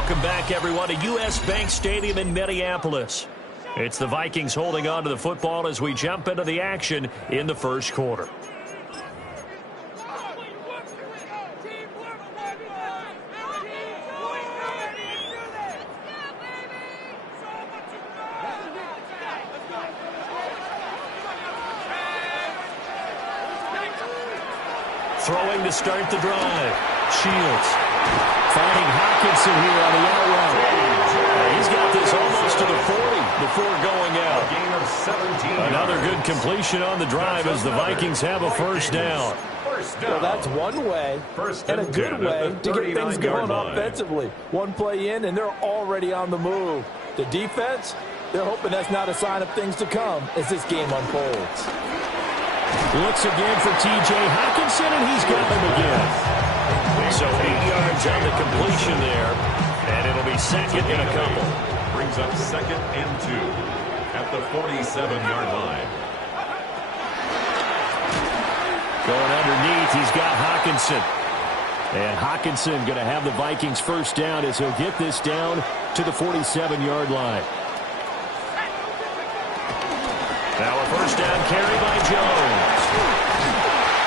Welcome back, everyone, to U.S. Bank Stadium in Minneapolis. It's the Vikings holding on to the football as we jump into the action in the first quarter. Throwing to start the drive. Shields finding Hockenson here on the out route. He's got this almost to the 40 before going out. Another good completion on the drive as the Vikings have a first down. Well, that's one way and a good way to get things going offensively. One play in, and they're already on the move. The defense, they're hoping that's not a sign of things to come as this game unfolds. Looks again for T.J. Hockenson, and he's got him again. So 8 yards on the completion there, and it'll be second and a couple. Brings up 2nd and 2 at the 47-yard line. Going underneath, he's got Hockenson. And Hockenson going to have the Vikings first down as he'll get this down to the 47-yard line. Now a first down carry by Jones.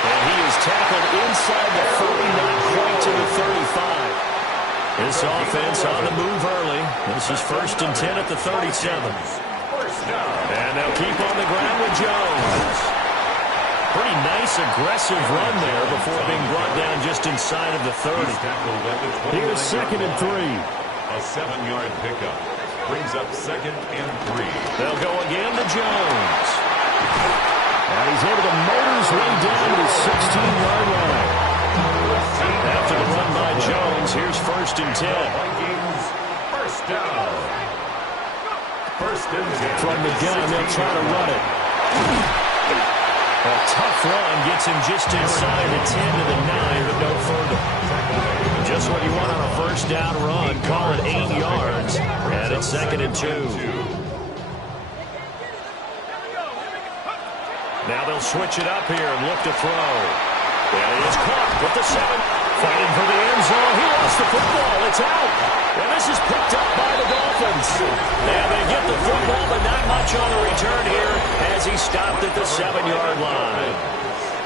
And he is tackled inside the 40, not quite to the 35. This offense on the move early. This is 1st and 10 at the 37. And they'll keep on the ground with Jones. Pretty nice, aggressive run there before being brought down just inside of the 30. Here's 2nd and 3. A 7-yard pickup. Brings up 2nd and 3. They'll go again to Jones. And he's able to motor his way down to the 16-yard line. After the run by Jones, here's 1st and 10. Vikings first down. 1st and 10. From the gun, they'll try to run it. A tough run gets him just inside the 10 to the 9, but no further. Just what you want on a first down run. Call it 8 yards. And it's 2nd and 2. Now they'll switch it up here and look to throw. And he is caught with the 7. Fighting for the end zone. He lost the football. It's out. And this is picked up by the Dolphins. And they get the football, but not much on the return here as he stopped at the 7-yard line.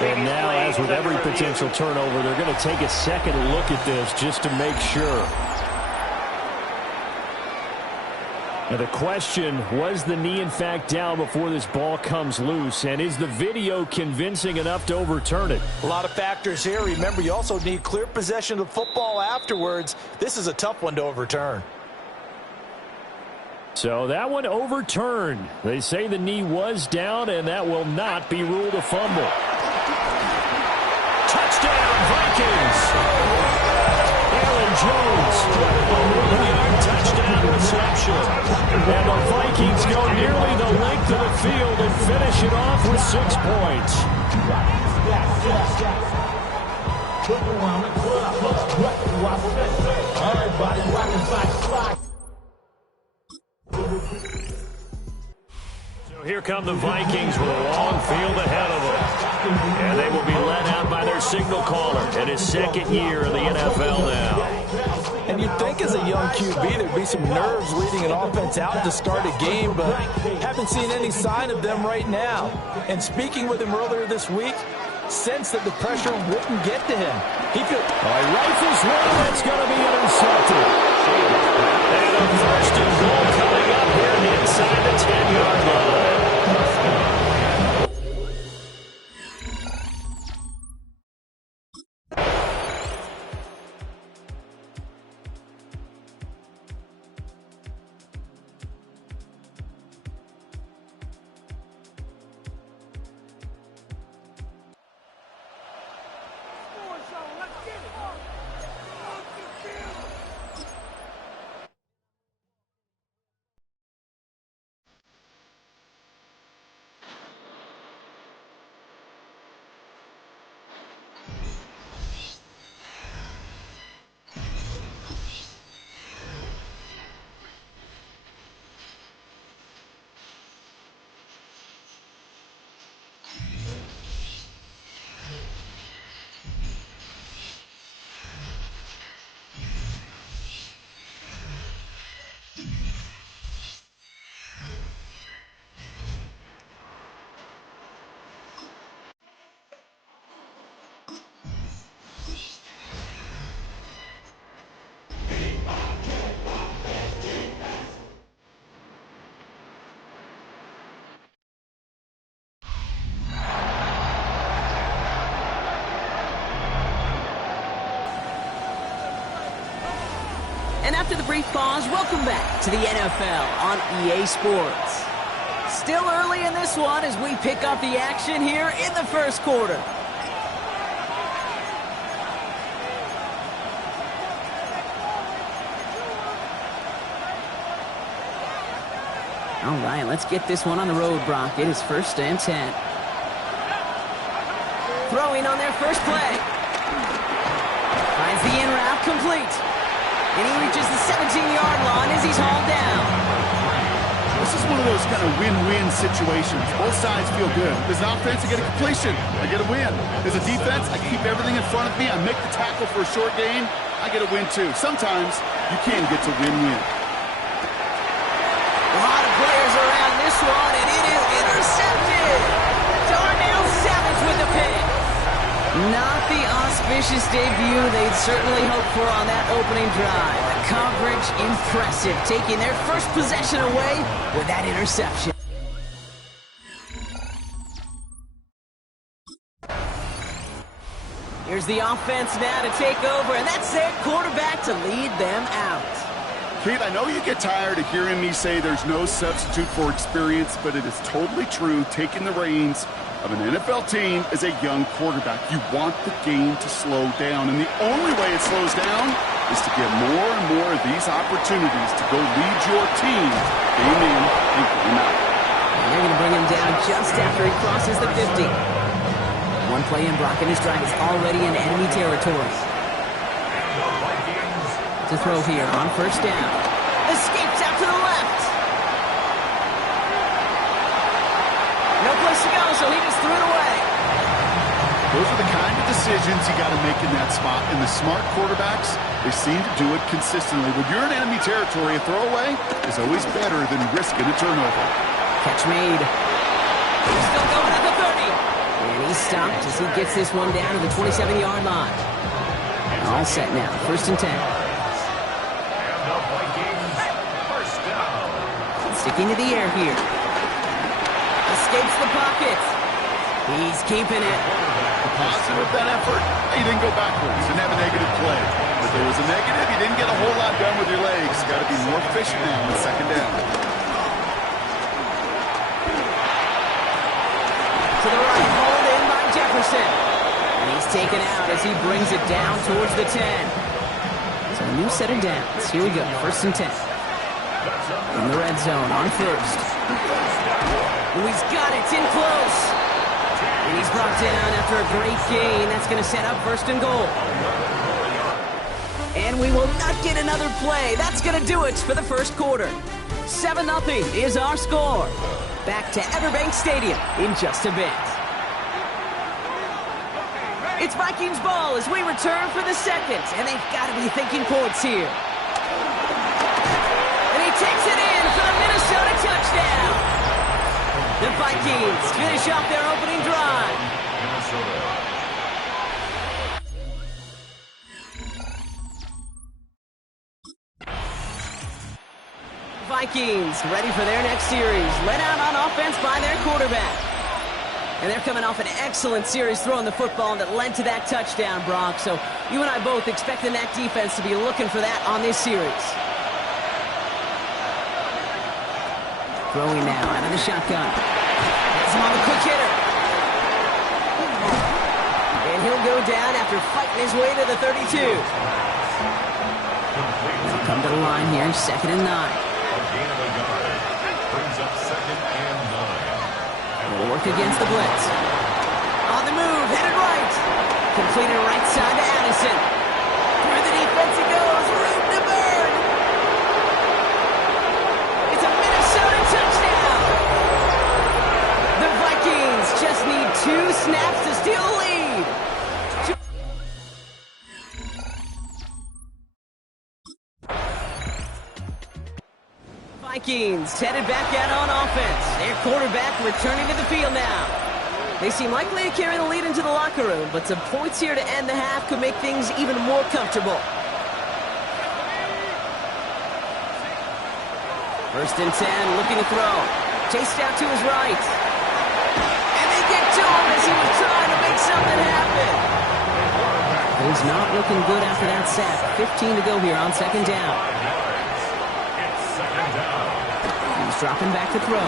And now, as with every potential turnover, they're going to take a second look at this just to make sure. Now the question, was the knee in fact down before this ball comes loose? And is the video convincing enough to overturn it? A lot of factors here. Remember, you also need clear possession of the football afterwards. This is a tough one to overturn. So that one overturned. They say the knee was down, and that will not be ruled a fumble. Touchdown, Vikings! Aaron Jones, a 1-yard touchdown reception. And the Vikings go nearly the length of the field and finish it off with 6 points. So here come the Vikings with a long field ahead of them. And they will be led out by their signal caller in his 2nd year in the NFL now. And you'd think as a young QB there'd be some nerves leading an offense out to start a game, but haven't seen any sign of them right now. And speaking with him earlier this week, sensed that the pressure wouldn't get to him. He could... rifles one that's going to be intercepted. And a 1st and goal coming up here inside the 10-yard line. After the brief pause, welcome back to the NFL on EA Sports. Still early in this one as we pick up the action here in the first quarter. All right, let's get this one on the road, Brock. It is 1st and 10. Throwing on their first play. Finds the in route complete. And he reaches the 17-yard line as he's hauled down. This is one of those kind of win-win situations. Both sides feel good. As an offense, I get a completion. I get a win. As a defense, I keep everything in front of me. I make the tackle for a short gain. I get a win, too. Sometimes you can get to win-win. A lot of players around this one, and it is intercepted. Darnell Savage with the pick. Not the auspicious debut they'd certainly hoped for on that opening drive. The coverage impressive, taking their first possession away with that interception. Here's the offense now to take over, and that's their quarterback to lead them out. Keith, I know you get tired of hearing me say there's no substitute for experience, but it is totally true. Taking the reins of an NFL team as a young quarterback, you want the game to slow down, and the only way it slows down is to get more and more of these opportunities to go lead your team game in and game out. And they're going to bring him down just after he crosses the 50. One play in, Brock, and his drive is already in enemy territory. To throw here on 1st down. Escapes out to the left. No place to go, so he just threw it away. Those are the kind of decisions you got to make in that spot. And the smart quarterbacks, they seem to do it consistently. When you're in enemy territory, a throwaway is always better than risking a turnover. Catch made. He's still going at the 30. And he's stopped as he gets this one down to the 27-yard line. All set now. 1st and 10. Sticking to the air here. Escapes the pocket. He's keeping it. The positive of that effort, he didn't go backwards. Didn't have a negative play. But there was a negative. You didn't get a whole lot done with your legs. Got to be more efficient now on 2nd down. To the right, hauled in by Jefferson. And he's taken out as he brings it down towards the 10. So a new set of downs. Here we go. 1st and 10. In the red zone on 1st. Oh, he's got it. It's in close. And he's brought down after a great gain. That's going to set up 1st and goal. And we will not get another play. That's going to do it for the first quarter. 7-0 is our score. Back to Everbank Stadium in just a bit. It's Vikings ball as we return for the second. And they've got to be thinking points here. And he takes it in for the Minnesota touchdown. The Vikings finish off their opening drive. Vikings ready for their next series. Led out on offense by their quarterback. And they're coming off an excellent series throwing the football that led to that touchdown, Brock. So you and I both expecting that defense to be looking for that on this series. Throwing now out of the shotgun. Has him on the quick hitter. And he'll go down after fighting his way to the 32. They'll come to the line here, 2nd and 9. Brings up 2nd and 9. Will work against the blitz. On the move, headed right. Completed right side to Addison. Through the defense he goes, root to bird. It's a Minnesota touchdown. The Vikings just need 2 snaps to steal the lead. Vikings headed back out on offense. Their quarterback returning to the field now. They seem likely to carry the lead into the locker room, but some points here to end the half could make things even more comfortable. 1st and 10, looking to throw. Chased out to his right. And they get to him as he was trying to make something happen. The is not looking good after that sack. 15 to go here on second down. It's second down. He's dropping back to throw.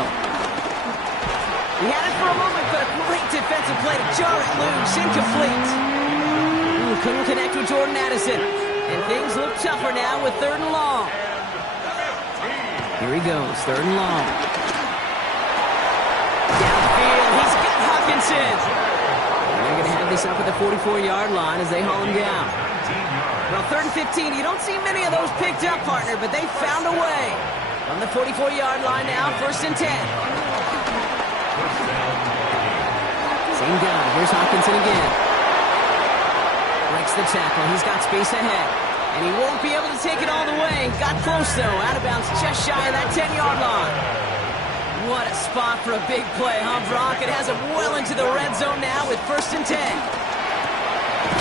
He had it for a moment, but a great defensive play to jar it loose. Incomplete. Couldn't connect with Jordan Addison. And things look tougher now with 3rd and long. Here he goes, 3rd and long. Downfield, he's got Hawkinson. And they're going to have this up at the 44-yard line as they haul him down. Well, 3rd and 15, you don't see many of those picked up, partner, but they found a way. On the 44-yard line now, 1st and 10. Same guy, here's Hawkinson again. Breaks the tackle, he's got space ahead. And he won't be able to take it all the way. Got close, though, out of bounds just shy of that 10-yard line. What a spot for a big play, huh, Brock? It has him well into the red zone now with 1st and 10.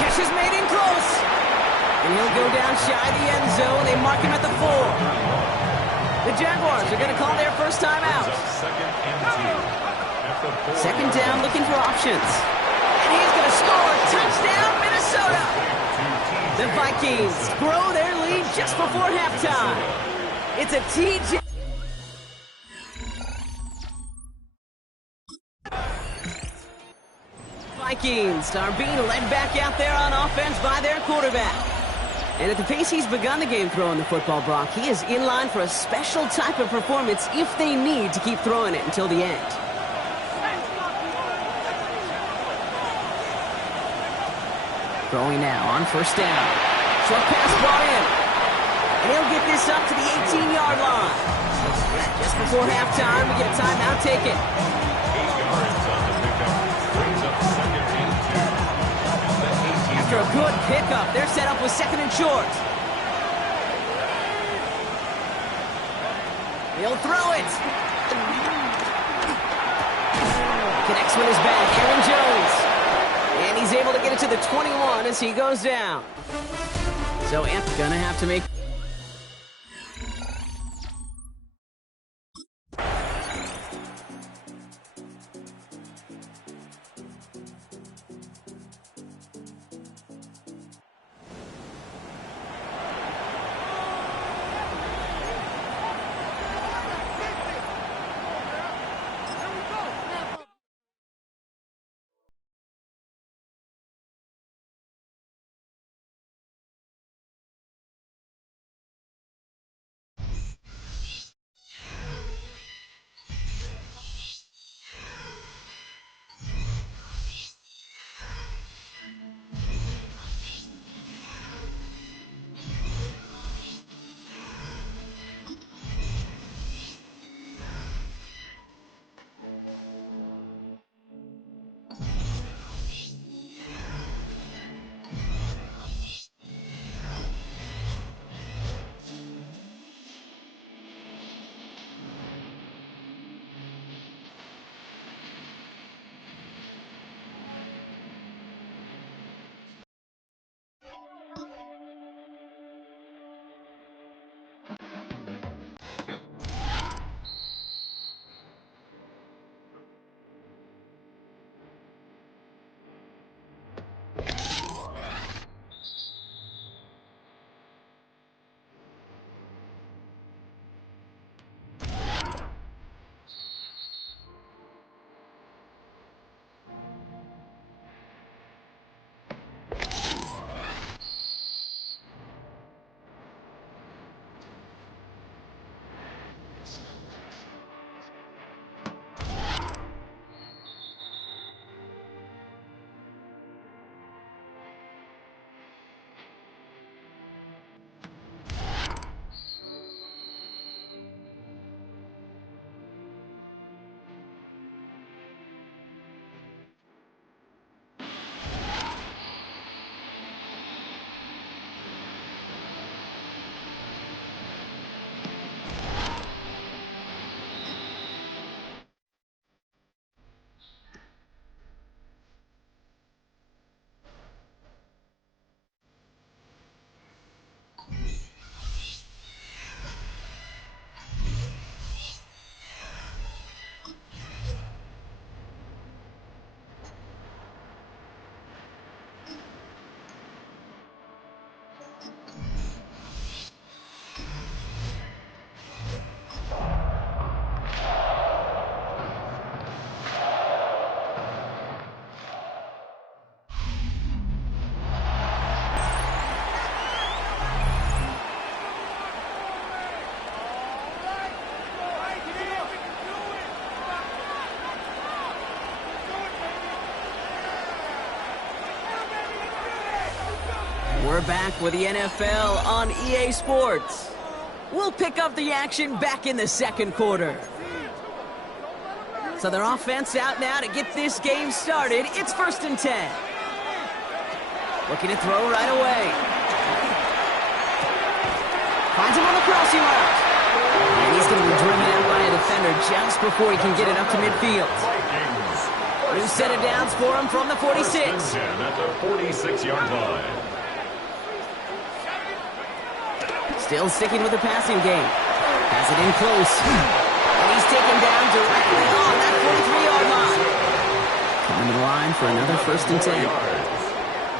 Catch is made in close. And he'll go down shy of the end zone. They mark him at the 4. The Jaguars are going to call their first time out. Second and 2. Second down, looking for options. And he's going to score. Touchdown, Minnesota. The Vikings grow their lead just before halftime. It's a TJ. Vikings are being led back out there on offense by their quarterback. And at the pace he's begun the game throwing the football, Brock, he is in line for a special type of performance if they need to keep throwing it until the end. Throwing now on 1st down. Short pass brought in. And he'll get this up to the 18-yard line. Just before halftime, we get a timeout taken. 8 yards on the pickup. Brings up second and 2. After a good pickup, they're set up with 2nd and short. He'll throw it. Connects with his back. Aaron Jones. And he's able to get it to the 21 as he goes down. So Ant's going to have to make back with the NFL on EA Sports. We'll pick up the action back in the second quarter. So their offense out now to get this game started. It's 1st and 10. Looking to throw right away. Finds him on the crossing route. And he's going to be driven out by a defender just before he can get it up to midfield. New set of downs for him from the 46. At the 46-yard line. Still sticking with the passing game. Has it in close. And he's taken down directly on that 43-yard line. Coming to the line for another 1st and 10.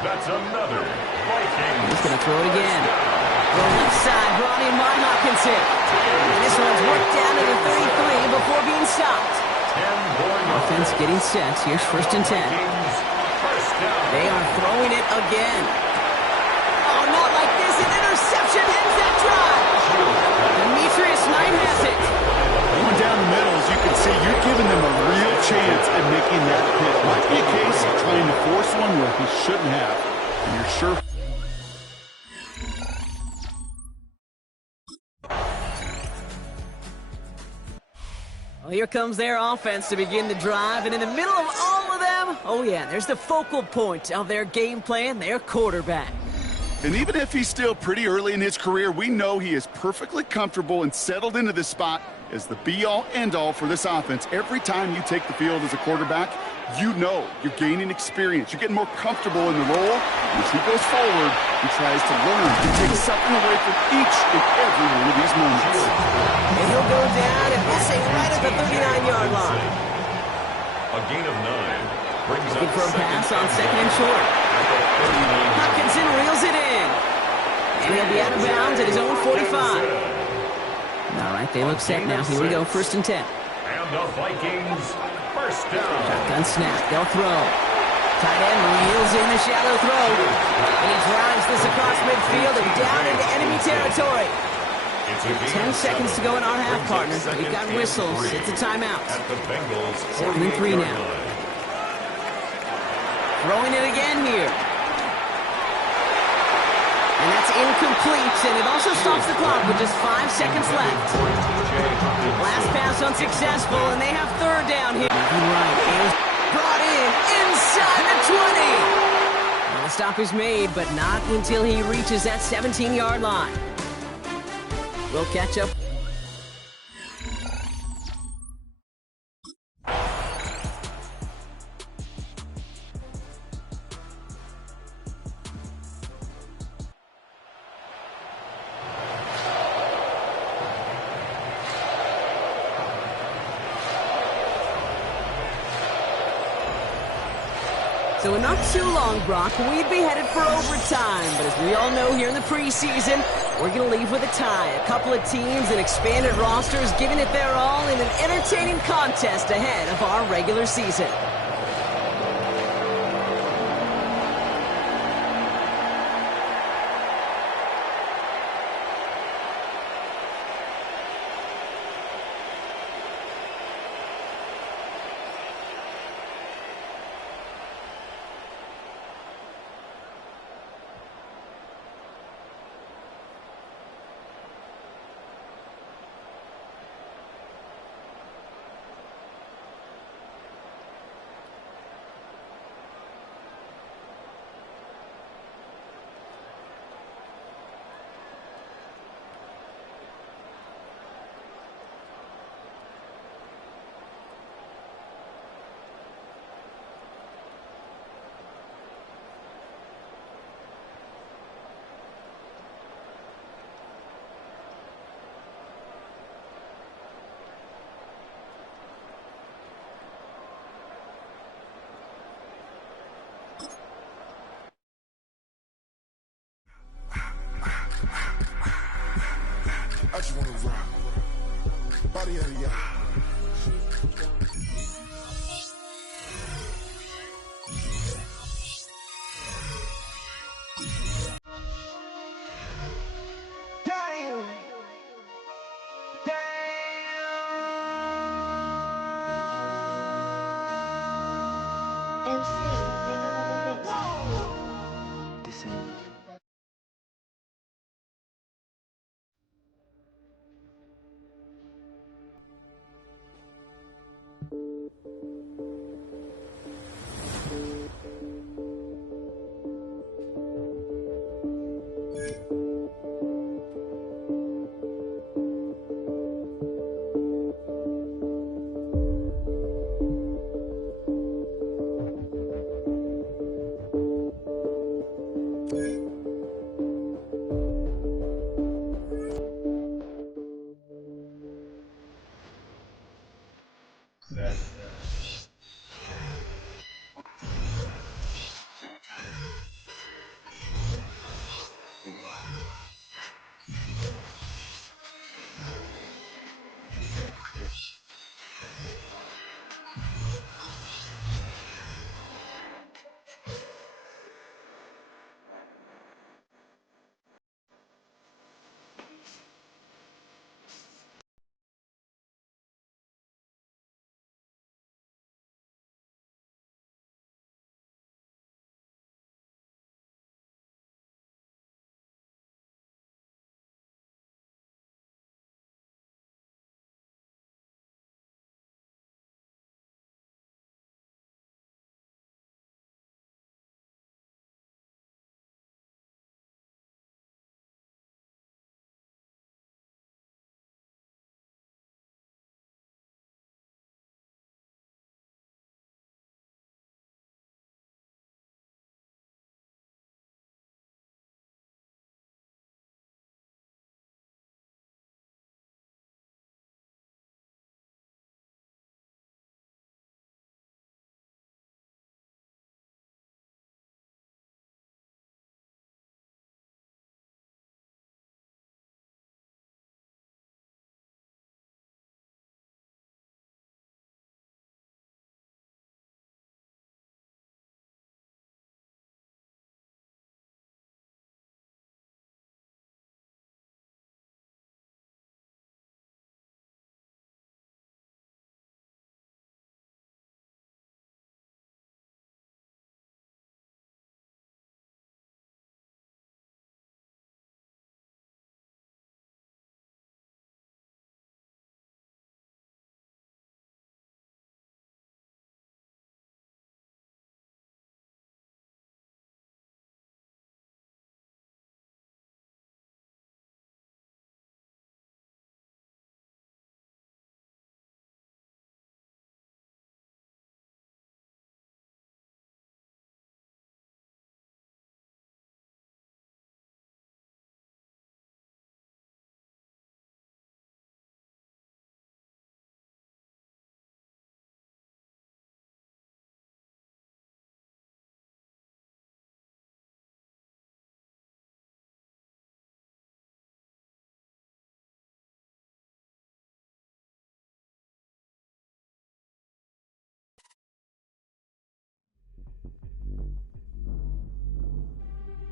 That's another Vikings. He's going to throw it again. The left side brought in by Hawkinson. And this one's worked down to the 33 before being stopped. Offense getting set. Here's 1st and 10. They are throwing it again. Oh, not like this. An interception ends that drive. Demetrius Knight has it. Going down the middle, as you can see, you're giving them a real chance at making that hit. Might be a case of trying to force one where he shouldn't have. And you're sure. Well, here comes their offense to begin the drive, and in the middle of all of them, oh yeah, there's the focal point of their game plan, their quarterback. And even if he's still pretty early in his career, we know he is perfectly comfortable and settled into this spot as the be-all, end-all for this offense. Every time you take the field as a quarterback, you know you're gaining experience. You're getting more comfortable in the role. And as he goes forward, he tries to learn and take something away from each and every one of these moments. And he'll go down, and we'll say right at the 39-yard line. A gain of 9. Brings Looking up for a pass on 2nd and short. Hawkinson reels it in. And he'll be out of bounds at his own 45. All right, they look set now. Here we go, 1st and 10. And the Vikings, 1st down. Shotgun snap, they'll throw. Tight end reels in the shallow throw. And he drives this across midfield and down into enemy territory. 10 seconds to go in our half, partner. We've got whistles. It's a timeout. At the Bengals, 2nd and 3 now. Throwing it again here. And that's incomplete, and it also stops the clock with just 5 seconds left. Last pass unsuccessful, and they have 3rd down here. Right, and brought in inside the 20. And the stop is made, but not until he reaches that 17-yard line. We'll catch up. So in not too long, Brock, we'd be headed for overtime. But as we all know here in the preseason, we're going to leave with a tie. A couple of teams and expanded rosters giving it their all in an entertaining contest ahead of our regular season. I just wanna rock. Body out of y'all.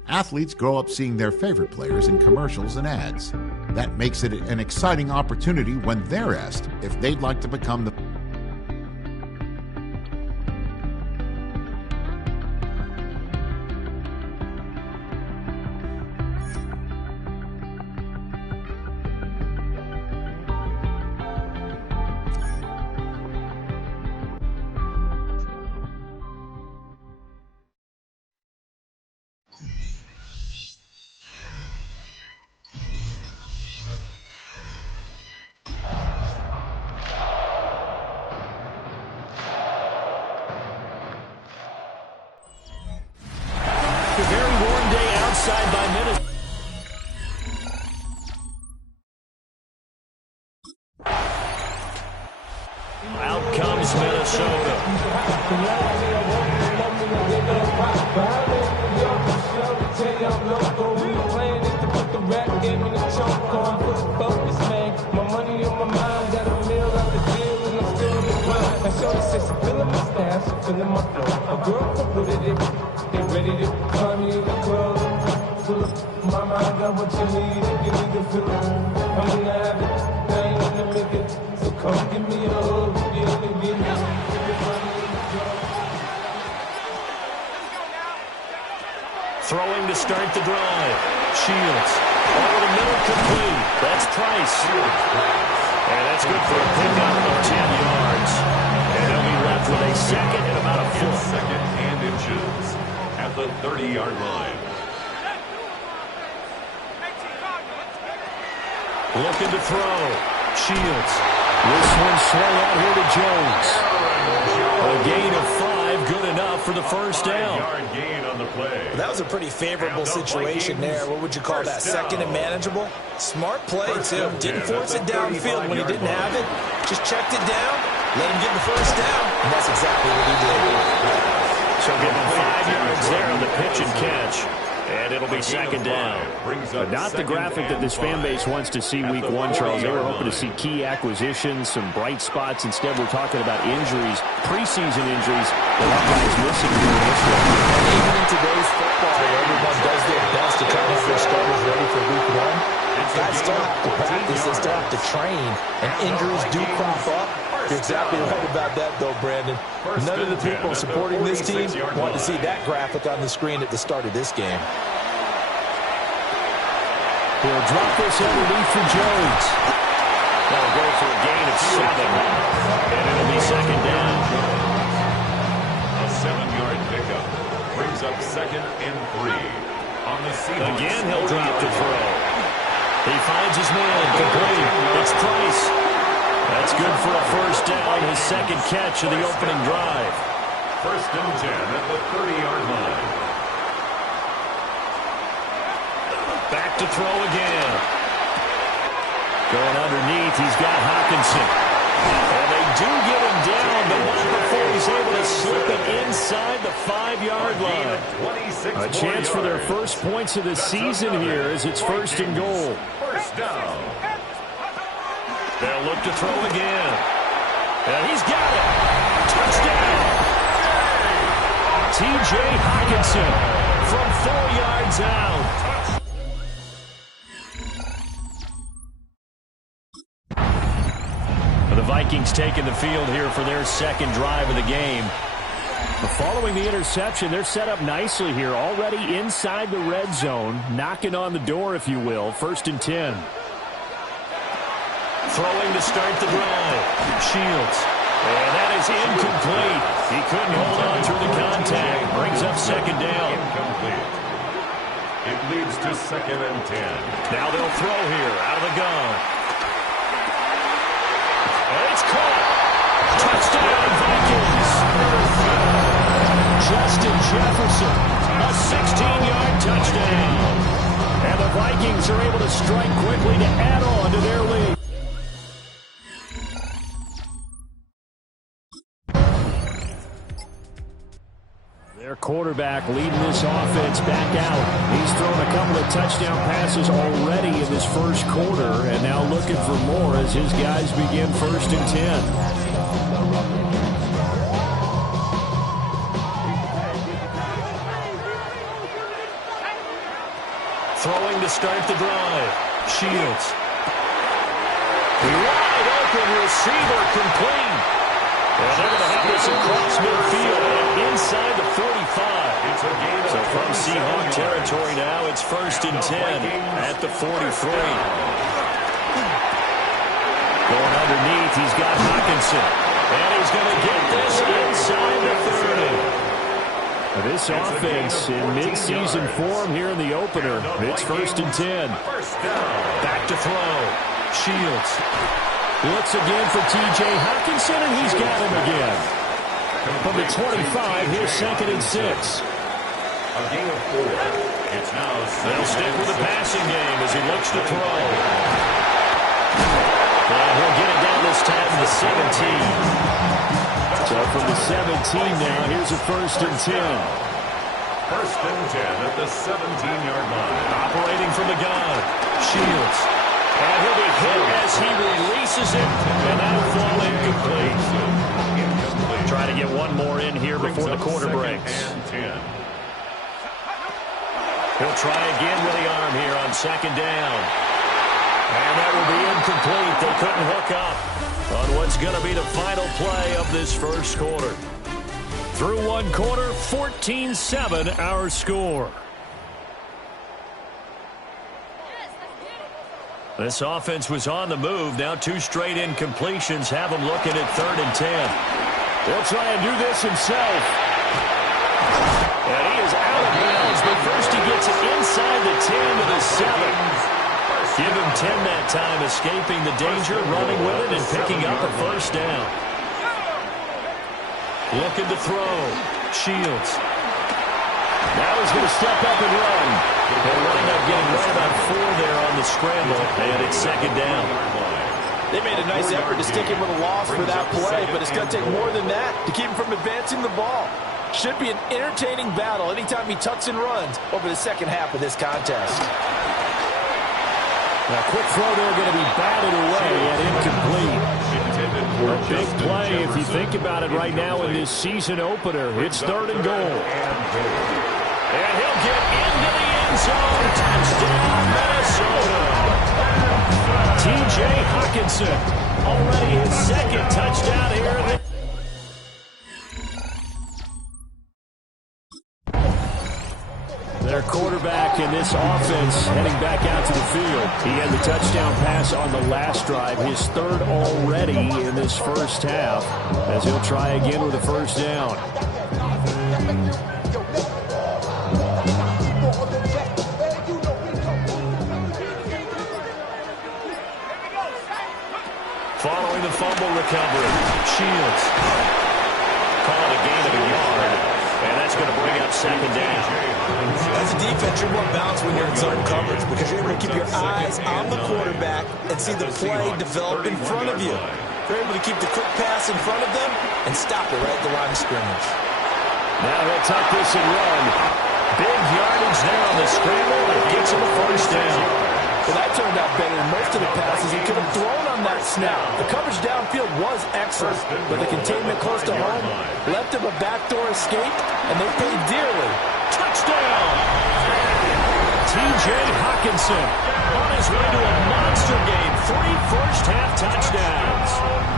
Athletes grow up seeing their favorite players in commercials and ads. That makes it an exciting opportunity when they're asked if they'd like to become the A very warm day outside by Minnesota. Out comes Minnesota. Ready to climb in the club. Mama, I got what you need if you need to feel it. I'm gonna have it, I ain't gonna make it. So come give me a hug, get it, get it. Throwing to start the drive. Shields. Over the middle, complete. That's Price. And that's good for a pickup of 10 yards. the 30-yard line. Looking to throw. Shields. This one swung out here to Jones. A gain of 5, good enough for the first down. 5-yard gain on the play. That was a pretty favorable situation there. What would you call that? Second and manageable? Smart play, too. Didn't force it downfield when he didn't have it. Just checked it down, let him get the first down, and that's exactly what he did. So give him 5 yards there on the pitch and catch. And it'll be second down. But not the graphic that this fan base wants to see week 1, Charles. They were hoping to see key acquisitions, some bright spots. Instead, we're talking about injuries, preseason injuries. The guys missing here in this one. And even in today's football, where everyone does their best to try to have their starters ready for week 1, guys still have to practice, they still have to train, and injuries do crop up. You're exactly right about that, though, Brandon. None of the people supporting this team want to see that graphic on the screen at the start of this game. He'll drop this underneath for Jones. They'll go for a gain of 7, and it'll be second down. A 7-yard pickup brings up 2nd and 3 on the Seahawks. Again, he'll drop to throw. He finds his man, complete. It's Price. That's good for a first down, his second catch of the opening drive. 1st and 10 at the 30-yard line. Back to throw again. Going underneath, he's got Hockenson. And they do get him down, but not before he's able to slip it inside the 5-yard line. A chance for their first points of the season here as it's 1st and goal. First down. They'll look to throw again. And he's got it. Touchdown. T.J. Hockenson from 4 yards out. The Vikings taking the field here for their second drive of the game. Following the interception, they're set up nicely here, already inside the red zone, knocking on the door, if you will. 1st and 10. Throwing to start the drive. Shields. And that is incomplete. He couldn't hold on through the contact. Brings up second down. Incomplete. It leads to 2nd and 10. Now they'll throw here out of the gun. And it's caught. Touchdown, Vikings. Justin Jefferson, a 16-yard touchdown. And the Vikings are able to strike quickly to add on to their lead. Their quarterback leading this offense back out. He's thrown a couple of touchdown passes already in this first quarter, and now looking for more as his guys begin 1st and 10. Throwing to start the drive. Shields. Wide open receiver, complete. And they're going to have this across midfield and inside the 45. So from Seahawk territory now, it's 1st and 10 at the 43. Going underneath, he's got Hockenson. And he's going to get this inside the 30. This offense in mid-season form here in the opener. It's 1st and 10. Back to throw. Shields. Looks again for T.J. Hockenson, and he's got him again. From the 25, here's 2nd and 6. A gain of 4. It's now they'll stick with the passing game as he looks to throw. And he'll get it down this time to the 17. So from the 17 now, here's a 1st and 10. 1st and 10 at the 17-yard line. Operating from the gun. Shields. And he'll be hit as he releases it, and that'll fall incomplete. Trying to get one more in here before the quarter breaks. He'll try again with the arm here on 2nd down. And that will be incomplete. They couldn't hook up on what's going to be the final play of this first quarter. Through one quarter, 14-7 our score. This offense was on the move. Now 2 straight incompletions have them looking at 3rd and 10. He'll try and do this himself. And he is out of bounds, but first he gets it inside the 10 to the 7. Give him 10 that time, escaping the danger, running with it, and picking up a first down. Looking to throw. Shields. Now he's going to step up and run. He'll wind up getting right about 4 there on the scramble, and it's second down. They made a nice effort to stick him with a loss for that play, but it's going to take more than that to keep him from advancing the ball. Should be an entertaining battle anytime he tucks and runs over the second half of this contest. A quick throw there going to be batted away and incomplete. A big play if you think about it right now in this season opener. It's 3rd and goal. And he'll get into the end zone. Touchdown, Minnesota. T.J. Hawkinson, already his second touchdown here. Their quarterback in this offense heading back out to the field. He had the touchdown pass on the last drive, his 3rd already in this first half, as he'll try again with a first down. Following the fumble recovery, Shields. Call it a gain of a yard, and that's going to bring up second down. As a defense, you're more balanced when you're in zone coverage because you're able to keep your eyes on the quarterback and see the play develop in front of you. You're able to keep the quick pass in front of them and stop it right at the line of scrimmage. Now he'll tuck this and run. Big yardage there on the scramble. It gets him a first down. Well, that turned out better than most of the passes he could have thrown on that snap. The coverage downfield was excellent, but the containment close to home left him a backdoor escape, and they paid dearly. Touchdown! T.J. Hawkinson on his way to a monster game. 3 first-half touchdowns.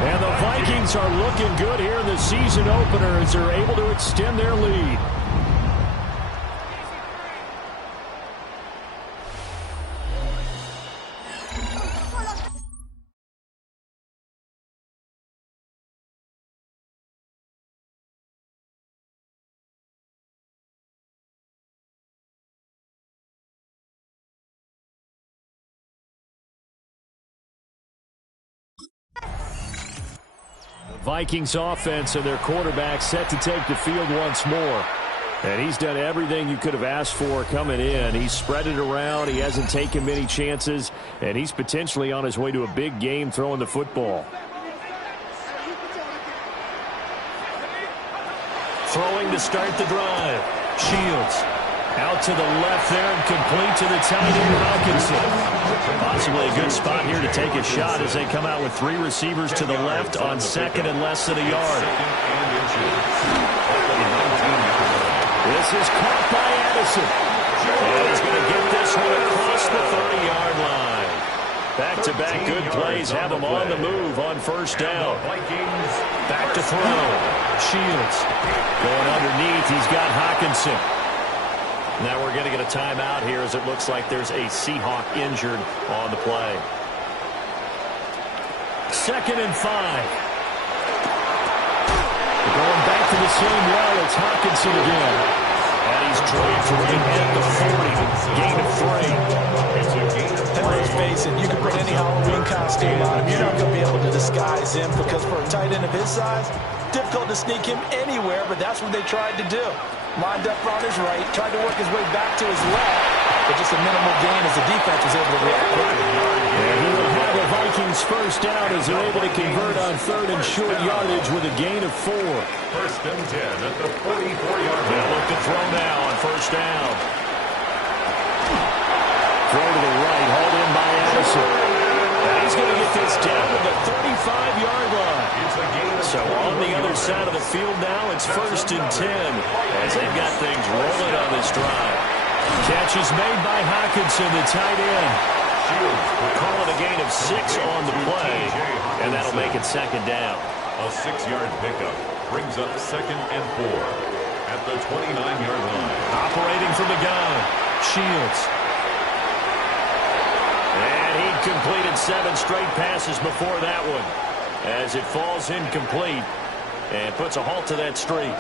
And the Vikings are looking good here in the season opener as they're able to extend their lead. Vikings offense and their quarterback set to take the field once more. And he's done everything you could have asked for coming in. He's spread it around. He hasn't taken many chances. And he's potentially on his way to a big game throwing the football. Throwing to start the drive. Shields. Out to the left there and complete to the tight end, Hawkinson. Possibly a good spot here to take a shot as they come out with 3 receivers to the left on second and less than a yard. This is caught by Addison. And he's going to get this one across the 30-yard line. Back-to-back good plays have him on the move on first down. Back to throw. Shields going underneath. He's got Hawkinson. Now we're going to get a timeout here as it looks like there's a Seahawk injured on the play. 2nd and 5. They're going back to the same well. It's Hawkinson again. And he's dropped right at the 40. Gain of 3. Let's face it, you can put any Halloween costume on him. You're not going to be able to disguise him because for a tight end of his size, difficult to sneak him anywhere, but that's what they tried to do. Lined up on his right, tried to work his way back to his left, but just a minimal gain as the defense was able to react quickly. And he will have the Vikings first down as they're able to convert on 3rd and short yardage with a gain of 4. 1st and 10 at the 44-yard line. They'll look to throw now on first down. Throw to the right, hauled in by Addison. And he's going to get this down to the 35-yard line. So on the other side of the field now, it's 1st and 10 as they've got things rolling on this drive. Catch is made by Hawkinson, the tight end. We'll call it a gain of 6 on the play, and that'll make it second down. A 6-yard pickup brings up 2nd and 4 at the 29-yard line. Operating from the gun, Shields. And he completed 7 straight passes before that one, as it falls incomplete and puts a halt to that streak.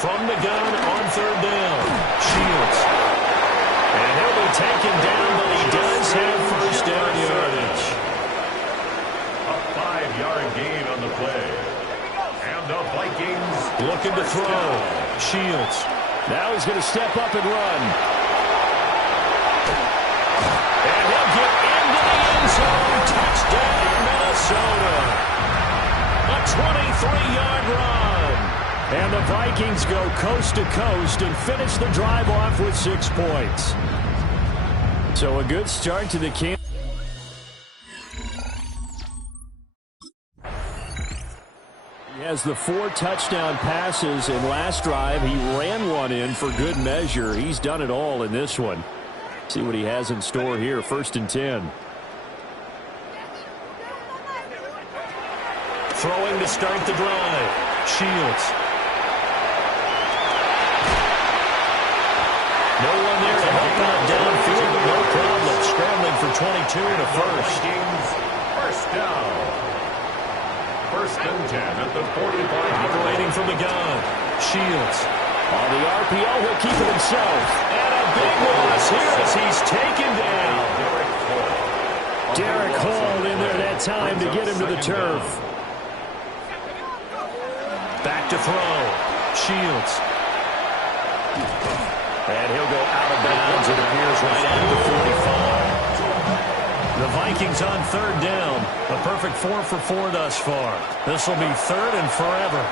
From the gun on third down. Shields. And he'll be taken down, but he does have first down yardage. A 5-yard gain on the play. And the Vikings looking to throw. Shields. Now he's going to step up and run. And he'll get into the end zone. Touchdown, Minnesota. A 23-yard run. And the Vikings go coast to coast and finish the drive off with 6 points. So a good start to the camp. He has the 4 touchdown passes in last drive. He ran one in for good measure. He's done it all in this one. See what he has in store here. 1st and 10. Throwing to start the drive. Shields. No one there to help out downfield, but no problem. Scrambling for 22 and a first. First down. 1st and 10 at the 45. Operating from the gun. Shields. On the RPO, he'll keep it himself. And a big loss here as he's taken down. Derek Hall in there that time to get him to the turf. Back to throw. Shields. And he'll go out of bounds. It appears right at the 45. The Vikings on 3rd down. A perfect 4 for 4 thus far. This will be 3rd and forever.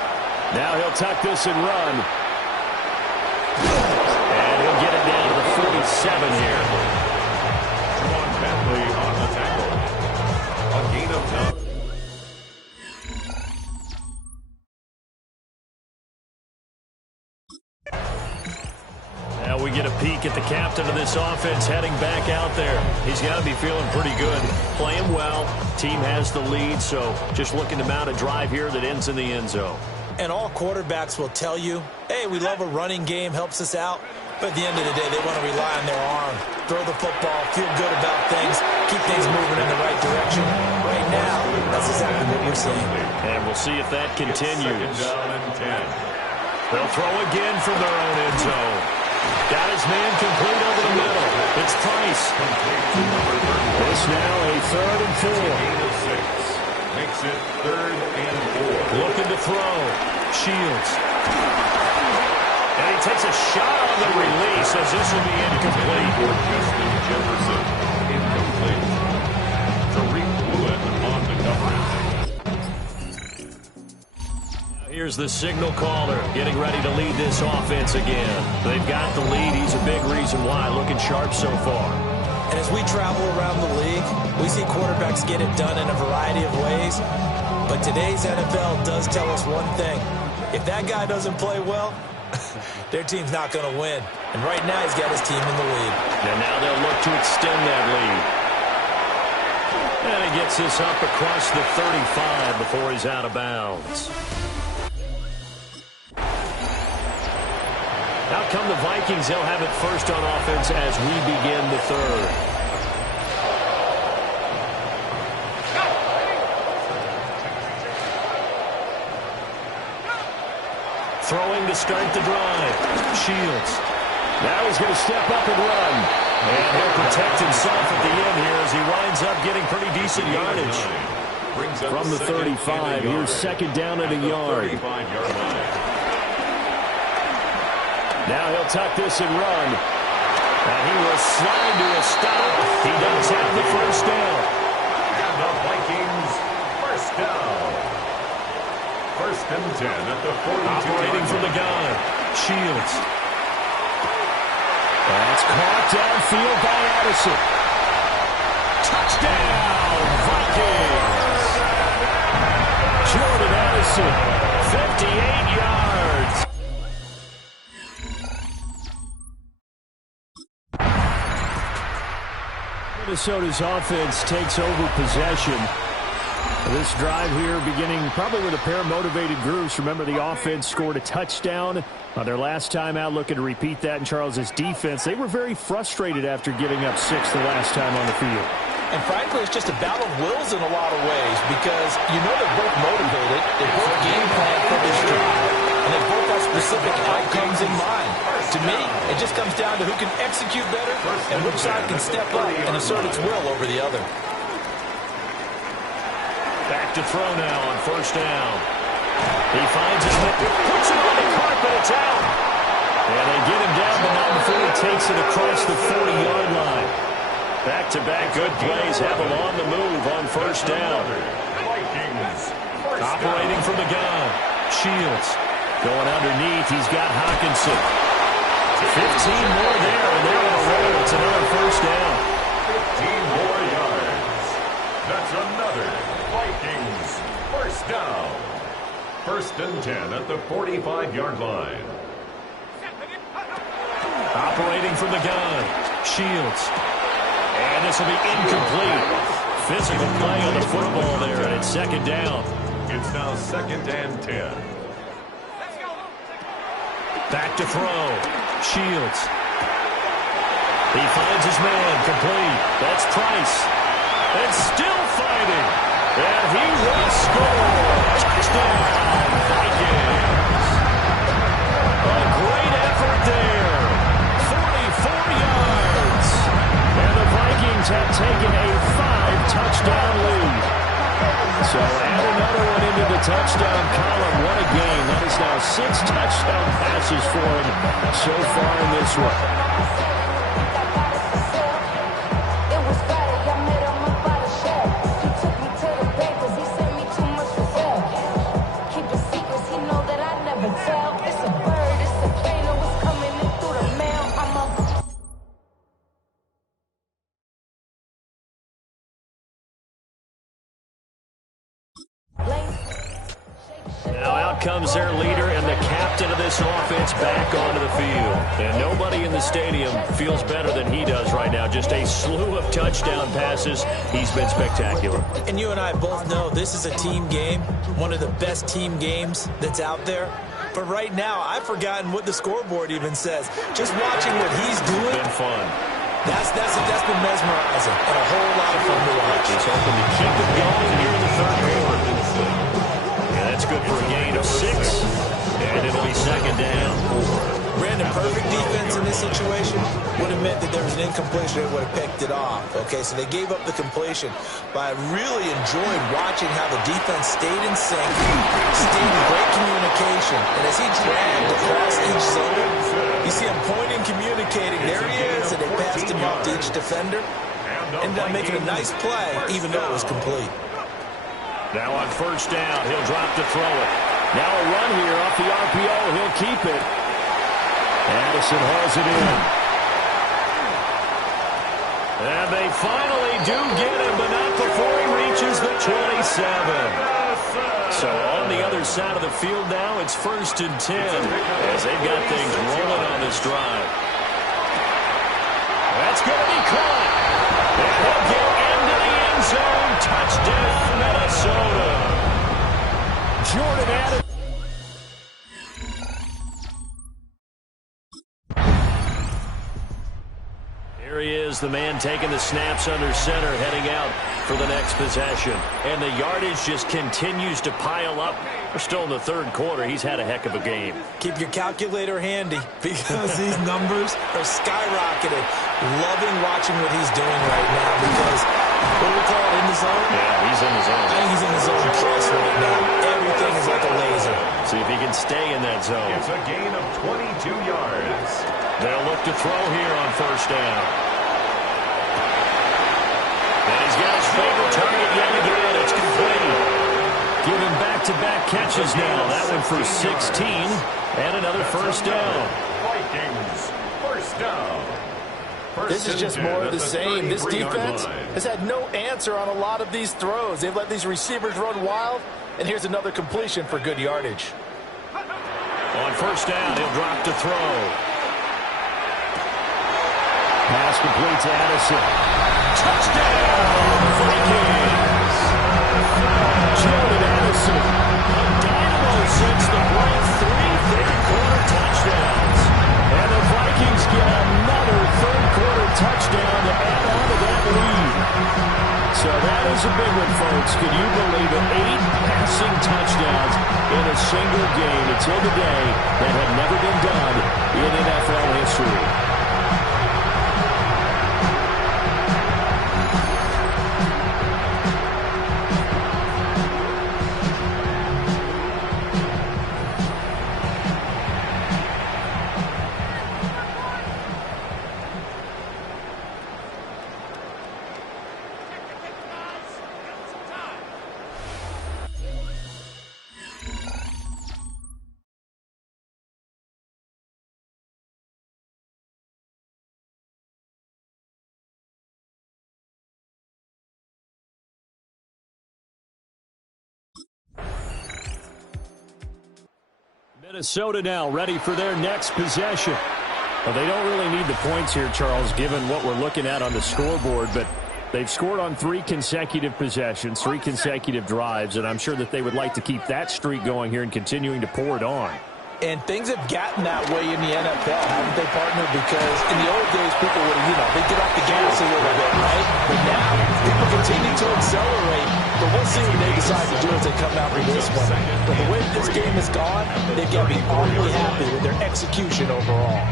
Now he'll tuck this and run. And he'll get it down to the 47 here. Juwan Bentley on the tackle. A gain of 9. Now we get a peek at the captain of this offense heading back out there. He's got to be feeling pretty good. Playing well. Team has the lead, so just looking to mount a drive here that ends in the end zone. And all quarterbacks will tell you, hey, we love a running game, helps us out. But at the end of the day, they want to rely on their arm. Throw the football, feel good about things, keep things moving in the right direction. Right now, that's exactly what we're seeing. And we'll see if that continues. 2nd down and 10. They'll throw again from their own end zone. Got his man complete over the middle. It's Price. This now a 3rd and 4. Gain of 6. Makes it 3rd and 4. Looking to throw. Shields. And he takes a shot on the release as this will be incomplete. For Justin Jefferson. Incomplete. Tariq Woolen on the coverage. Here's the signal caller getting ready to lead this offense again. They've got the lead. He's a big reason why. Looking sharp so far. And as we travel around the league, we see quarterbacks get it done in a variety of ways. But today's NFL does tell us one thing. If that guy doesn't play well, their team's not going to win. And right now he's got his team in the lead. And now they'll look to extend that lead. And he gets this up across the 35 before he's out of bounds. Out come the Vikings. They'll have it first on offense as we begin the 3rd. Throwing to start the drive. Shields. Now he's going to step up and run. And he'll protect himself at the end here as he winds up getting pretty decent yardage. From the 35, here's 2nd down at a yard. Now he'll tuck this and run. And he will slide to a stop. He does have the first down. And the Vikings first down. 1st and 10 at the 42. Operating from the gun. Shields. That's caught downfield by Addison. Touchdown, Vikings. Jordan Addison, 58 yards. Minnesota's offense takes over possession. This drive here beginning probably with a pair of motivated groups. Remember, the offense scored a touchdown on their last time out, looking to repeat that in Charles's defense. They were very frustrated after giving up 6 the last time on the field. And frankly, it's just a battle of wills in a lot of ways because you know they're both motivated. They both game plan for this drive. And they both have have specific outcomes in mind. To me, it just comes down to who can execute better and which side can step up and assert its will over the other. Back to throw now on first down. He finds his man, puts it on the carpet, it's out. And they get him down, but not before he takes it across the 40-yard line. Back-to-back good plays have him on the move on first down. Operating from the gun. Shields going underneath. He's got Hawkinson. 15 more there, and they're on a roll. It's another first down. 15 more yards. That's another Vikings first down. First and 10 at the 45-yard line. Operating from the gun. Shields. And this will be incomplete. Physical play on the football there, and it's second down. It's now second and 10. Back to throw. Shields. He finds his man, complete. That's Price. And still fighting. And he will score. Touchdown, Vikings. A great effort there. 44 yards. And the Vikings have taken a 5-touchdown lead. So add another one into the touchdown column. What a game. That is now 6 touchdown passes for him so far in this one. Comes their leader and the captain of this offense back onto the field. And nobody in the stadium feels better than he does right now. Just a slew of touchdown passes. He's been spectacular. And you and I both know this is a team game, one of the best team games that's out there. But right now, I've forgotten what the scoreboard even says. Just watching what he's doing. It's been fun. That's been mesmerizing and a whole lot of fun to watch. He's hoping to keep it going here in the third quarter. That's good for a gain of 6, and it'll be second down. Brandon, perfect defense in this situation would have meant that there was an incompletion. They would have picked it off. Okay, so they gave up the completion. But I really enjoyed watching how the defense stayed in sync, stayed in great communication. And as he dragged across each zone, you see him pointing, communicating. There he is, and they passed him off to each defender. Ended up making a nice play, even though it was complete. Now on first down, he'll drop to throw it. Now a run here off the RPO. He'll keep it. Addison hauls it in. And they finally do get him, but not before he reaches the 27. So on the other side of the field now, it's first and 10 as they've got things rolling on this drive. That's going to be caught. And he'll get into the end zone. Touchdown, Minnesota. Jordan Addison. Here he is, the man taking the snaps under center, heading out for the next possession. And the yardage just continues to pile up. We're still in the third quarter. He's had a heck of a game. Keep your calculator handy because these numbers are skyrocketing. Loving watching what he's doing right now because, what do we call it, in the zone? Yeah, he's in the zone. I think he's in the zone plus right now. Everything is like a laser. See if he can stay in that zone. It's a gain of 22 yards. They'll look to throw here on first down. And he's got his favorite target yet again. It's complete. Giving back-to-back catches now. That one for 16. And another first down. Vikings, first down. This is just more of the same. This defense has had no answer on a lot of these throws. They've let these receivers run wild. And here's another completion for good yardage. On first down, he'll drop to throw. Pass complete to Addison. Touchdown, Vikings! Jordan Addison, a dynamo since the break. 3 third-quarter touchdowns. And the Vikings get another third-quarter touchdown to add on to that lead. So that is a big one, folks. Can you believe it? 8 passing touchdowns in a single game until the day that had never been done in NFL history. Minnesota now ready for their next possession. Well, they don't really need the points here, Charles, given what we're looking at on the scoreboard, but they've scored on 3 consecutive possessions, 3 consecutive drives, and I'm sure that they would like to keep that streak going here and continuing to pour it on. And things have gotten that way in the NFL, haven't they, partner? Because in the old days, people would, they'd get off the gas a little bit, right? But now, people continue to accelerate. But we'll see what they decide to do as they come out with this one. But the way this game has gone, they've got to be awfully happy with their execution overall.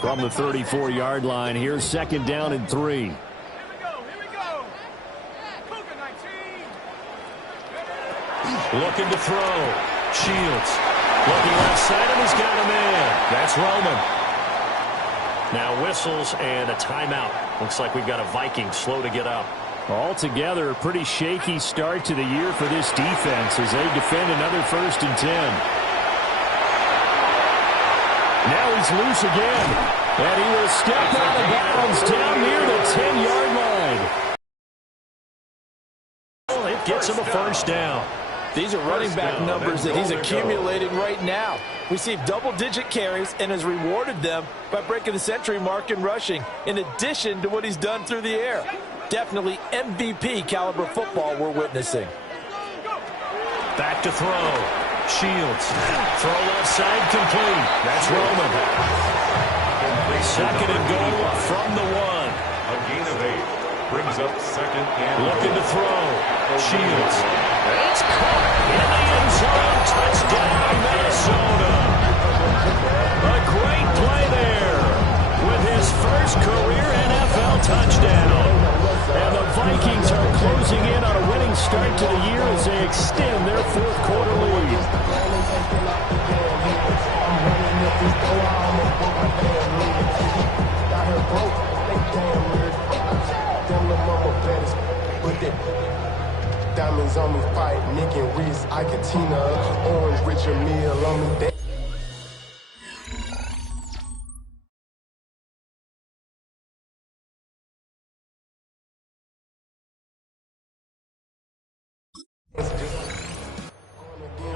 From the 34-yard line, here's 2nd down and 3. Looking to throw. Shields. Looking left side, and he's got him in. That's Roman. Now whistles and a timeout. Looks like we've got a Vikings slow to get up. Altogether, a pretty shaky start to the year for this defense as they defend another 1st and 10. Now he's loose again, and he will step out of bounds down near the 10-yard line. Well, it gets him a 1st down. These are running back numbers that he's accumulating right now. Received double-digit carries and has rewarded them by breaking the century mark in rushing, in addition to what he's done through the air. Definitely MVP caliber football we're witnessing. Back to throw. Shields. Throw left side complete. That's Roman. 2nd and goal from the 1. A gain of 8. Brings up 2nd and looking to throw. Shields. It's caught in the end zone. Touchdown, Minnesota. A great play there with his first career NFL touchdown. And the Vikings are closing in on a winning start to the year as they extend their 4th quarter lead. Diamonds on me, fight, Nick and Reese, Ikatina, Orange, Richard Mille on me.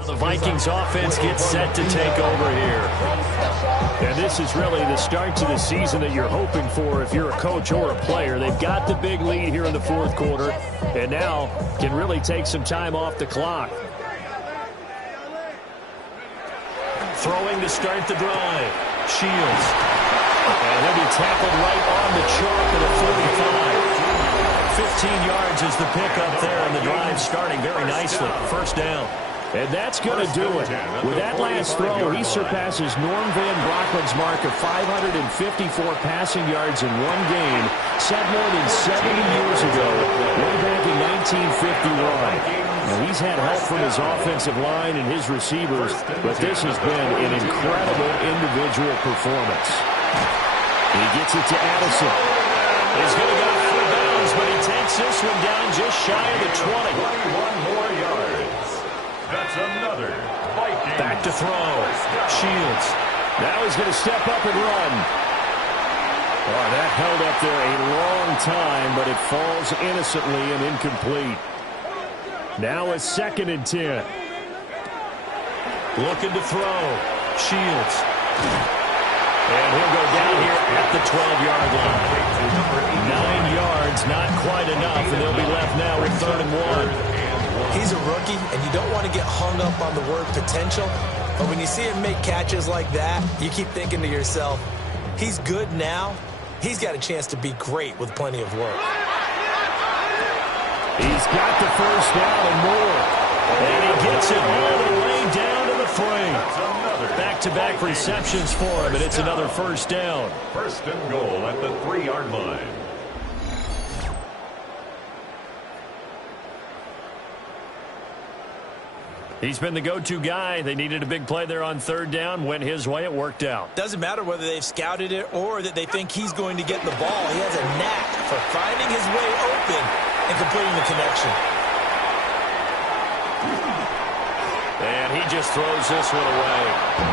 The Vikings offense gets set to take over here. And this is really the start to the season that you're hoping for if you're a coach or a player. They've got the big lead here in the 4th quarter, and now can really take some time off the clock. Throwing to start the drive. Shields. And he'll be tackled right on the chalk at a 45. 15 yards is the pickup there, and the drive starting very nicely. 1st down. And that's going to do it. With that last throw, he surpasses Norm Van Brocklin's mark of 554 passing yards in one game, set more than 70 years ago, way back in 1951. Now, he's had help from his offensive line and his receivers, but this has been an incredible individual performance. He gets it to Addison. He's going to go full bounds, but he takes this one down just shy of the 20. 21 more yards. That's another Vikings. Back to throw. Shields. Now he's going to step up and run. Oh, that held up there a long time, but it falls innocently and incomplete. Now a 2nd and 10. Looking to throw. Shields. And he'll go down here at the 12-yard line. 9 yards, not quite enough, and they'll be left now with 3rd and 1. He's a rookie, and you don't want to get hung up on the word potential. But when you see him make catches like that, you keep thinking to yourself, He's good now. He's got a chance to be great with plenty of work. He's got the first down and more. And he gets it all the way down to the 3. Back-to-back receptions for him, and it's another first down. First and goal at the 3-yard line. He's been the go-to guy. They needed a big play there on 3rd down. Went his way. It worked out. Doesn't matter whether they've scouted it or that they think he's going to get the ball. He has a knack for finding his way open and completing the connection. And he just throws this one away.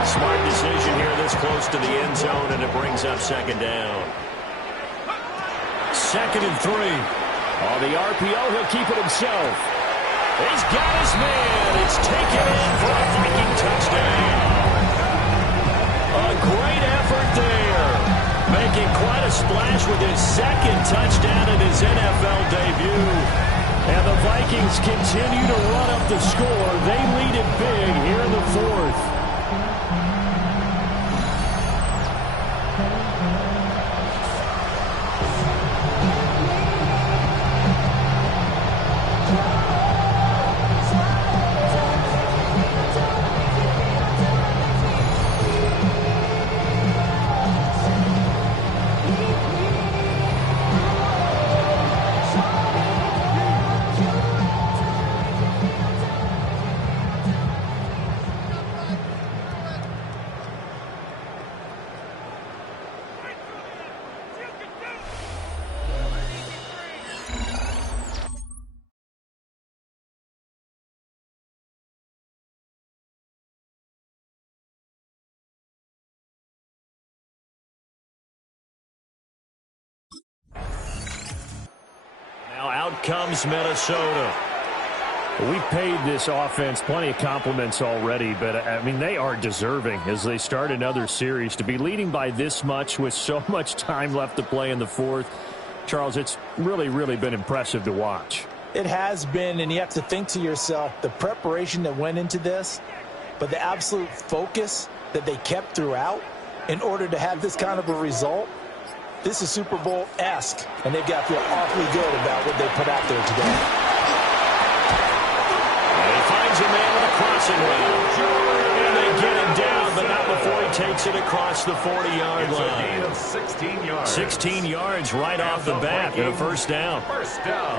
Smart decision here this close to the end zone, and it brings up 2nd down. 2nd and 3. On the RPO, he'll keep it himself. He's got his man. It's taken in for a Viking touchdown. A great effort there. Making quite a splash with his 2nd touchdown in his NFL debut. And the Vikings continue to run up the score. They lead it big here in the 4th. Now out comes Minnesota. We've paid this offense plenty of compliments already, but, I mean, they are deserving as they start another series. To be leading by this much with so much time left to play in the 4th, Charles, it's really, really been impressive to watch. It has been, and you have to think to yourself, the preparation that went into this, but the absolute focus that they kept throughout in order to have this kind of a result. This is Super Bowl-esque, and they've got to feel awfully good about what they put out there today. And he finds a man with a crossing route. And they get him down, but not before he takes it across the 40-yard line. It's a gain of 16 yards. 16 yards right off the bat and a first down. First down.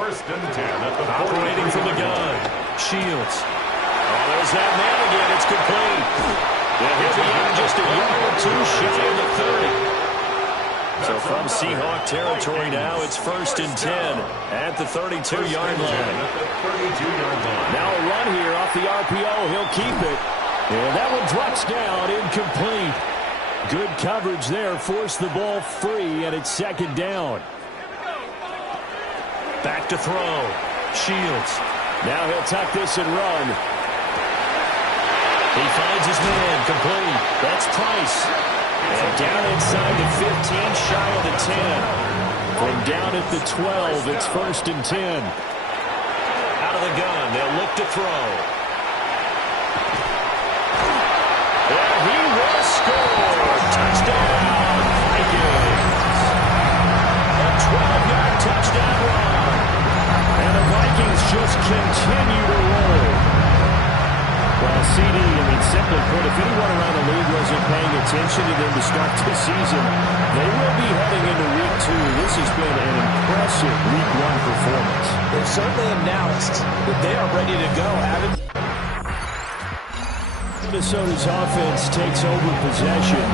1st and 10 at the Operating from the gun. Shields. Oh, there's that man again. It's complete. Yeah, he'll be out just a yard or 2 shy of the 30. So from Seahawk territory now, it's 1st and 10 at the 32-yard line. Now a run here off the RPO. He'll keep it. And that one drops down, incomplete. Good coverage there. Forced the ball free, and it's 2nd down. Back to throw. Shields. Now he'll tuck this and run. He finds his man, complete. That's Price. And down inside the 15, shy of the 10. From down at the 12, it's 1st and 10. Out of the gun, they'll look to throw. And he will score. Touchdown, Vikings. A 12-yard touchdown run. And the Vikings just continue to roll. Well, CD, I mean, simply put, if anyone around the league wasn't paying attention to them to start this season, they will be heading into Week 2. This has been an impressive Week 1 performance. They've certainly announced that they are ready to go, haven't they? Minnesota's offense takes over possession.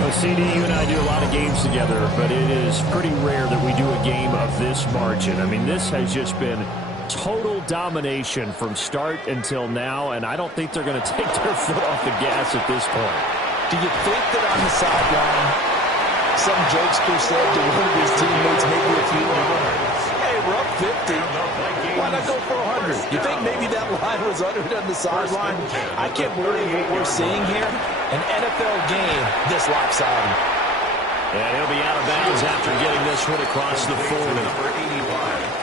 Well, CD, you and I do a lot of games together, but it is pretty rare that we do a game of this margin. I mean, this has just been total domination from start until now, and I don't think they're going to take their foot off the gas at this point. Do you think that on the sideline, some jokester said to one of his teammates, maybe a few of them, hey, we're up 50. Why not go for 100? You think maybe that line was uttered on the sideline? I can't believe what we're seeing here. An NFL game this lopsided. And he'll be out of bounds after getting this one across the 40.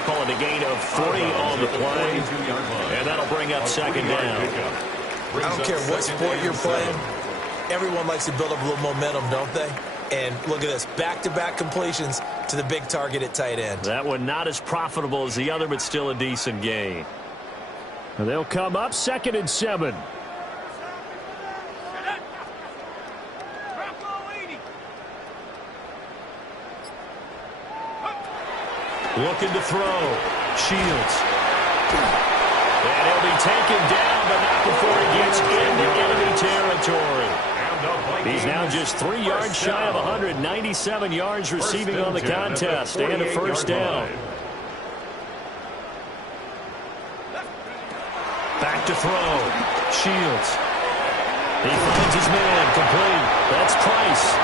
Call it a gain of 3 on the play. And that'll bring up 2nd down. I don't care what sport you're playing. Everyone likes to build up a little momentum, don't they? And look at this, back-to-back completions to the big target at tight end. That one not as profitable as the other, but still a decent gain. And they'll come up 2nd and 7. Looking to throw. Shields. And he'll be taken down, but not before he gets into enemy territory. He's now just 3 yards shy of 197 yards receiving on the contest and a first down. Back to throw. Shields. He finds his man complete. That's Price.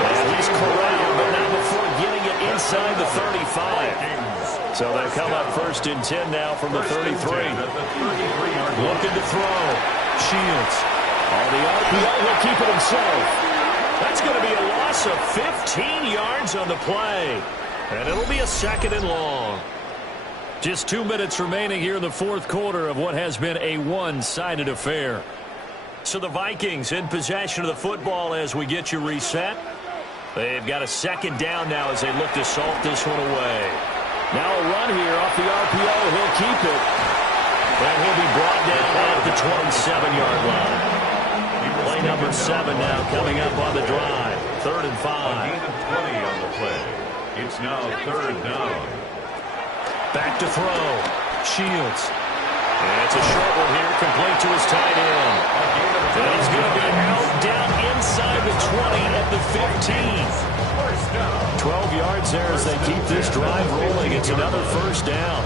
And he's corralled, but not before getting it inside the 35. So they come up 1st and 10 now from the 33. Looking to throw. Shields. On the RPO, he'll keep it himself. That's going to be a loss of 15 yards on the play. And it'll be a 2nd and long. Just 2 minutes remaining here in the 4th quarter of what has been a one-sided affair. So the Vikings in possession of the football as we get you reset. They've got a 2nd down now as they look to salt this one away. Now a run here off the RPO. He'll keep it. And he'll be brought down at the 27-yard line. Play number 7 now coming up on the drive. 3rd and 5. A gain of 20 on the play. It's now 3rd down. Back to throw. Shields. And it's a short one here, complete to his tight end. And he's going to be held down inside the 20 at the 15. 12 yards there as they keep this drive rolling. It's another first down.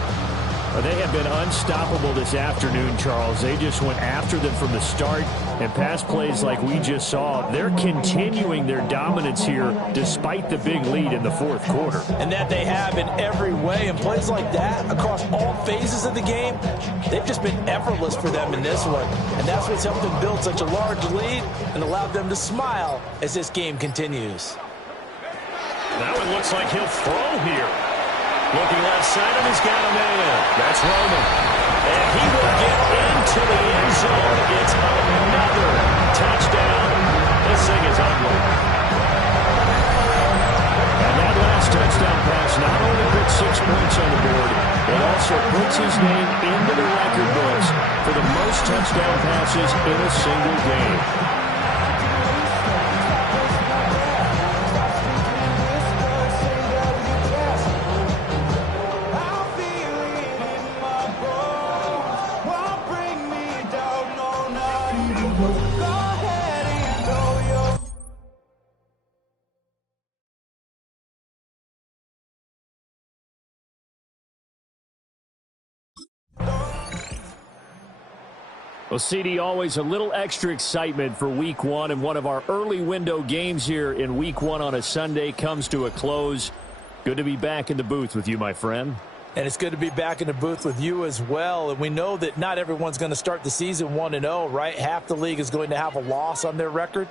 They have been unstoppable this afternoon, Charles. They just went after them from the start, and pass plays like we just saw, they're continuing their dominance here despite the big lead in the 4th quarter. And that they have in every way. And plays like that across all phases of the game, they've just been effortless for them in this one. And that's what's helped them build such a large lead and allowed them to smile as this game continues. Now it looks like he'll throw here. Looking left side of he's got a man. That's Roman. And he will get into the end zone. It's another touchdown. This thing is ugly. And that last touchdown pass not only puts 6 points on the board, it also puts his name into the record books for the most touchdown passes in a single game. Well, CD, always a little extra excitement for Week 1, and one of our early window games here in Week 1 on a Sunday comes to a close. Good to be back in the booth with you, my friend. And it's good to be back in the booth with you as well. And we know that not everyone's going to start the season 1-0, right? Half the league is going to have a loss on their record,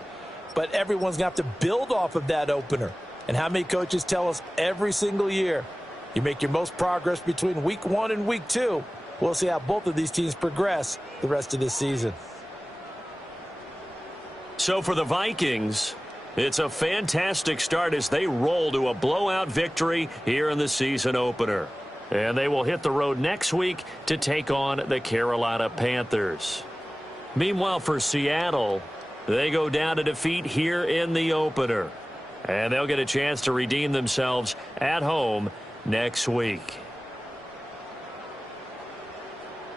but everyone's going to have to build off of that opener. And how many coaches tell us every single year, you make your most progress between Week 1 and Week 2. We'll see how both of these teams progress the rest of this season. So for the Vikings, it's a fantastic start as they roll to a blowout victory here in the season opener. And they will hit the road next week to take on the Carolina Panthers. Meanwhile, for Seattle, they go down to defeat here in the opener. And they'll get a chance to redeem themselves at home next week.